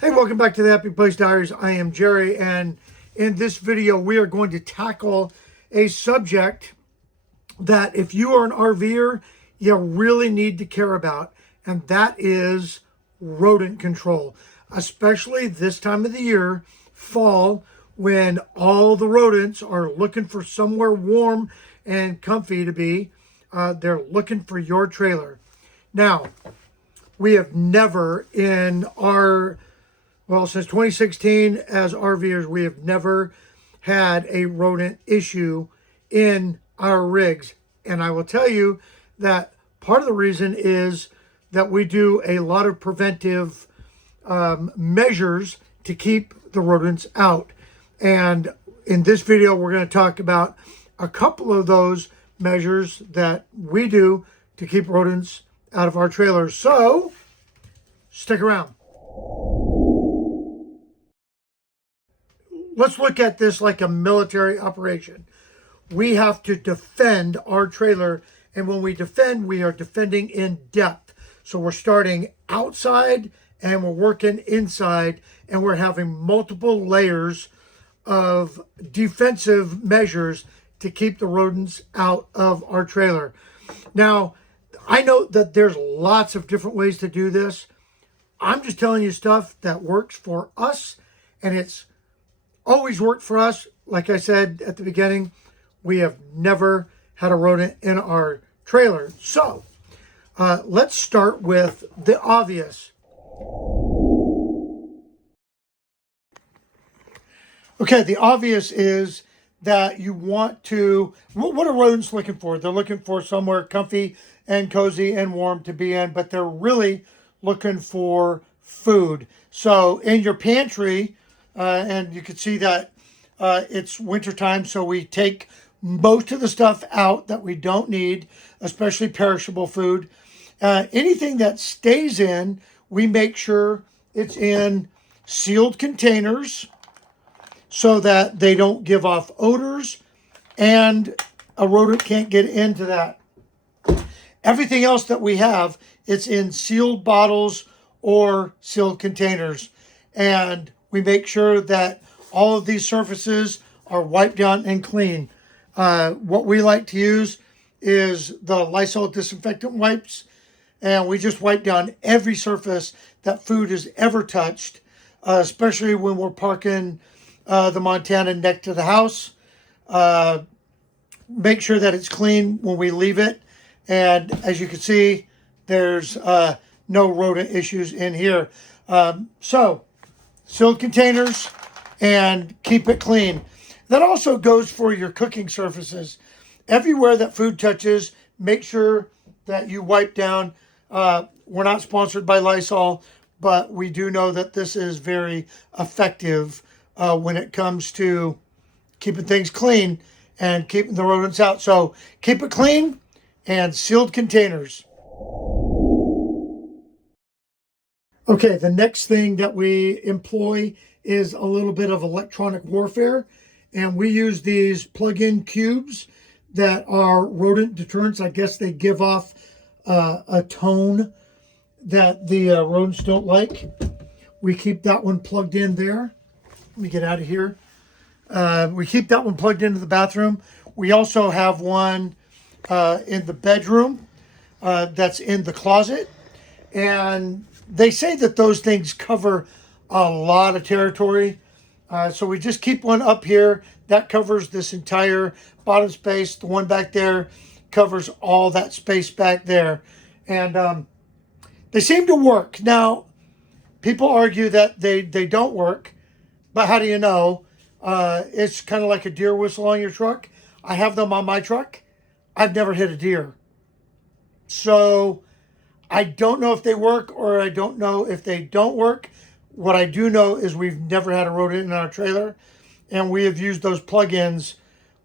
Hey, welcome back to the Happy Place Diaries. I am Jerry, and in this video, we are going to tackle a subject that if you are an RVer, you really need to care about, and that is rodent control, especially this time of the year, fall, when all the rodents are looking for somewhere warm and comfy to be. They're looking for your trailer. Now, we have never since 2016 as RVers, we have never had a rodent issue in our rigs. And I will tell you that part of the reason is that we do a lot of preventive measures to keep the rodents out. And in this video, we're going to talk about a couple of those measures that we do to keep rodents out of our trailers. So stick around. Let's look at this like a military operation. We have to defend our trailer, and when we defend, we are defending in depth. So we're starting outside and we're working inside, and we're having multiple layers of defensive measures to keep the rodents out of our trailer. Now, I know that there's lots of different ways to do this. I'm just telling you stuff that works for us, and it's always worked for us. Like I said at the beginning, we have never had a rodent in our trailer. So let's start with the obvious. Okay, the obvious is that you want to, what are rodents looking for? They're looking for somewhere comfy and cozy and warm to be in, but they're really looking for food. So in your pantry, and you can see that it's wintertime, so we take most of the stuff out that we don't need, especially perishable food. Anything that stays in, we make sure it's in sealed containers so that they don't give off odors and a rodent can't get into that. Everything else that we have, it's in sealed bottles or sealed containers. And we make sure that all of these surfaces are wiped down and clean. What we like to use is the Lysol disinfectant wipes, and we just wipe down every surface that food has ever touched, especially when we're parking the Montana next to the house. Make sure that it's clean when we leave it. And as you can see, there's no rodent issues in here. So sealed containers and keep it clean. That also goes for your cooking surfaces. Everywhere that food touches, make sure that you wipe down. We're not sponsored by Lysol, but we do know that this is very effective when it comes to keeping things clean and keeping the rodents out. So keep it clean and sealed containers. Okay, the next thing that we employ is a little bit of electronic warfare. And we use these plug-in cubes that are rodent deterrents. I guess they give off a tone that the rodents don't like. We keep that one plugged in there. Let me get out of here. We keep that one plugged into the bathroom. We also have one in the bedroom that's in the closet. And they say that those things cover a lot of territory. So we just keep one up here. That covers this entire bottom space. The one back there covers all that space back there. And they seem to work. Now, people argue that they don't work. But how do you know? It's kind of like a deer whistle on your truck. I have them on my truck. I've never hit a deer. So I don't know if they work or I don't know if they don't work. What I do know is we've never had a rodent in our trailer, and we have used those plugins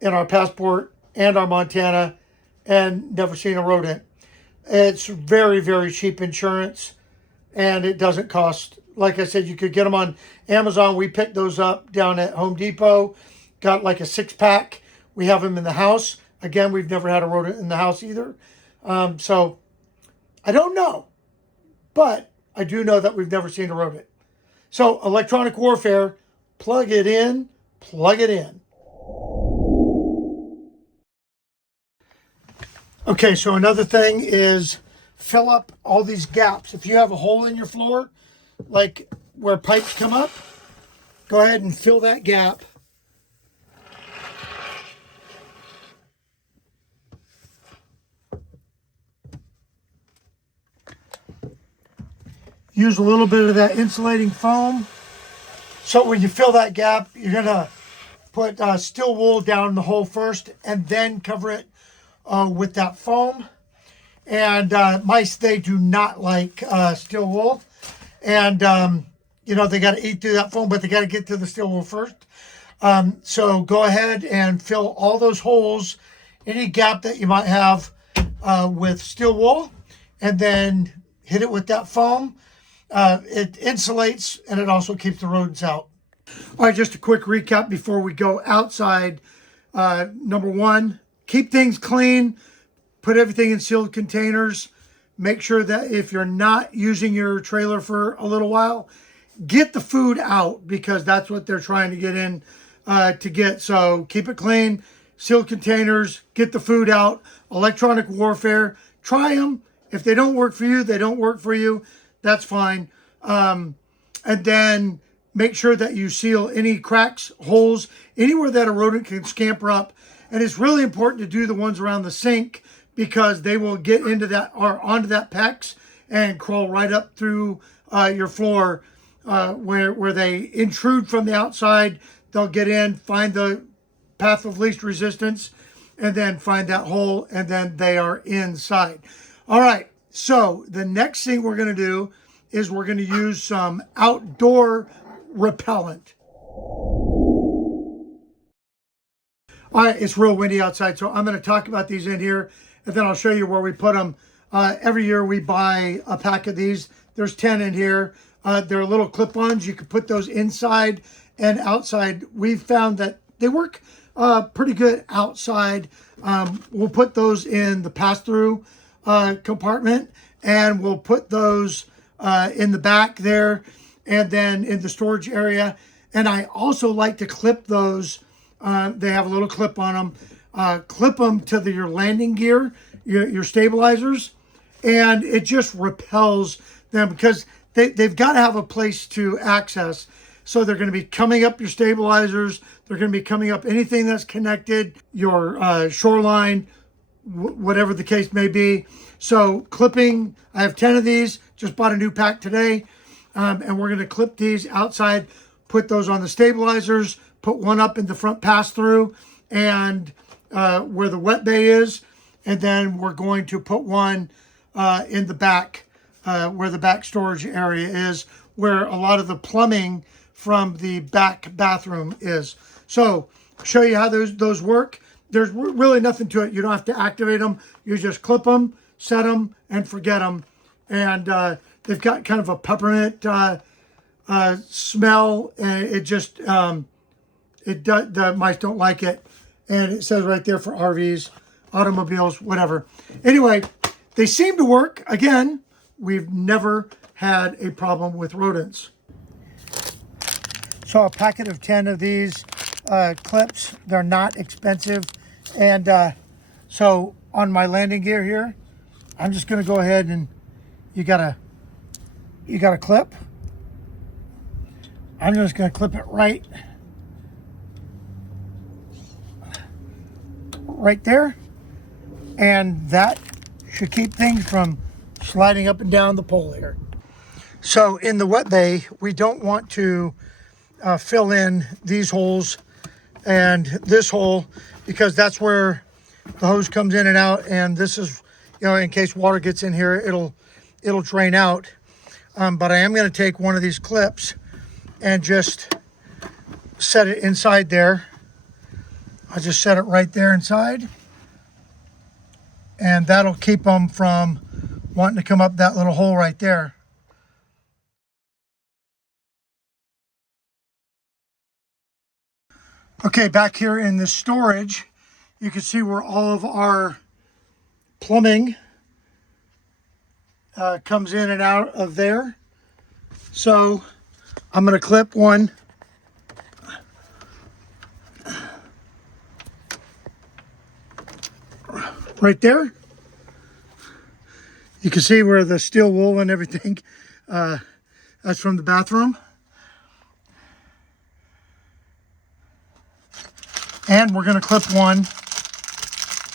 in our Passport and our Montana and never seen a rodent. It's very, very cheap insurance, and it doesn't cost. Like I said, you could get them on Amazon. We picked those up down at Home Depot, got like a 6-pack. We have them in the house. Again, we've never had a rodent in the house either. So I don't know, but I do know that we've never seen a rodent. So electronic warfare, plug it in, plug it in. Okay, so another thing is fill up all these gaps. If you have a hole in your floor, like where pipes come up, go ahead and fill that gap. Use a little bit of that insulating foam. So when you fill that gap, you're gonna put steel wool down the hole first and then cover it with that foam. And mice, they do not like steel wool. And, you know, they got to eat through that foam, but they got to get to the steel wool first. So go ahead and fill all those holes, any gap that you might have with steel wool, and then hit it with that foam. It insulates and it also keeps the rodents out. All right, just a quick recap before we go outside. Number one, keep things clean. Put everything in sealed containers. Make sure that if you're not using your trailer for a little while, get the food out, because that's what they're trying to get in to get. So keep it clean, sealed containers, get the food out. Electronic warfare, try them. If they don't work for you, they don't work for you. That's fine. And then make sure that you seal any cracks, holes, anywhere that a rodent can scamper up. And it's really important to do the ones around the sink, because they will get into that or onto that PEX and crawl right up through your floor where they intrude from the outside. They'll get in, find the path of least resistance, and then find that hole, and then they are inside. All right, so the next thing we're going to do is we're going to use some outdoor repellent. All right, it's real windy outside, so I'm going to talk about these in here, and then I'll show you where we put them. Every year we buy a pack of these. There's 10 in here. They're little clip-ons. You can put those inside and outside. We've found that they work pretty good outside. We'll put those in the pass-through compartment, and we'll put those in the back there, and then in the storage area. And I also like to clip those. They have a little clip on them. Clip them to your landing gear, your stabilizers, and it just repels them, because they've got to have a place to access. So they're going to be coming up your stabilizers. They're going to be coming up anything that's connected, your shoreline, whatever the case may be. So clipping, I have 10 of these, just bought a new pack today. And we're going to clip these outside, put those on the stabilizers, put one up in the front pass-through and where the wet bay is. And then we're going to put one in the back where the back storage area is, where a lot of the plumbing from the back bathroom is. So show you how those work. There's really nothing to it. You don't have to activate them. You just clip them, set them, and forget them. And they've got kind of a peppermint smell, and it just the mice don't like it. And it says right there for RVs, automobiles, whatever. Anyway, they seem to work. Again, we've never had a problem with rodents. So a packet of 10 of these clips, they're not expensive. And so on my landing gear here, I'm just going to go ahead and you got a clip. I'm just going to clip it right there, and that should keep things from sliding up and down the pole here. So in the wet bay, we don't want to fill in these holes and this hole, because that's where the hose comes in and out, and this is, you know, in case water gets in here, it'll drain out. But I am going to take one of these clips and just set it inside there. I'll just set it right there inside, and that'll keep them from wanting to come up that little hole right there. Okay, back here in the storage, you can see where all of our plumbing comes in and out of there. So I'm going to clip one right there. You can see where the steel wool and everything, that's from the bathroom. And we're going to clip one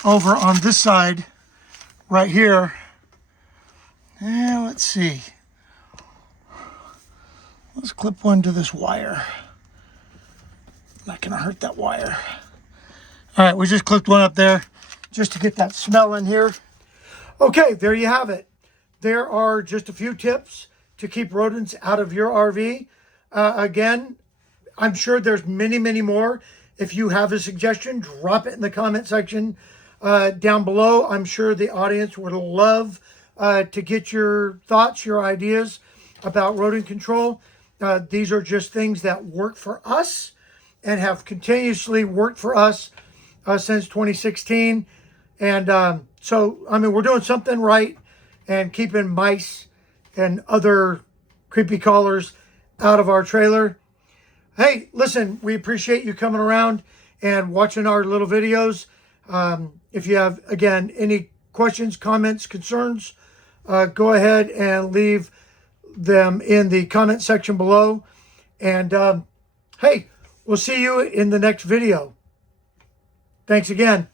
over on this side right here. And let's see. Let's clip one to this wire. Not going to hurt that wire. All right, we just clipped one up there just to get that smell in here. Okay, there you have it. There are just a few tips to keep rodents out of your RV. Again, I'm sure there's many, many more. If you have a suggestion, drop it in the comment section down below. I'm sure the audience would love to get your thoughts, your ideas about rodent control. These are just things that work for us and have continuously worked for us since 2016. And so, I mean, we're doing something right and keeping mice and other creepy crawlers out of our trailer. Hey, listen, we appreciate you coming around and watching our little videos. If you have, again, any questions, comments, concerns, go ahead and leave them in the comment section below. And hey, we'll see you in the next video. Thanks again.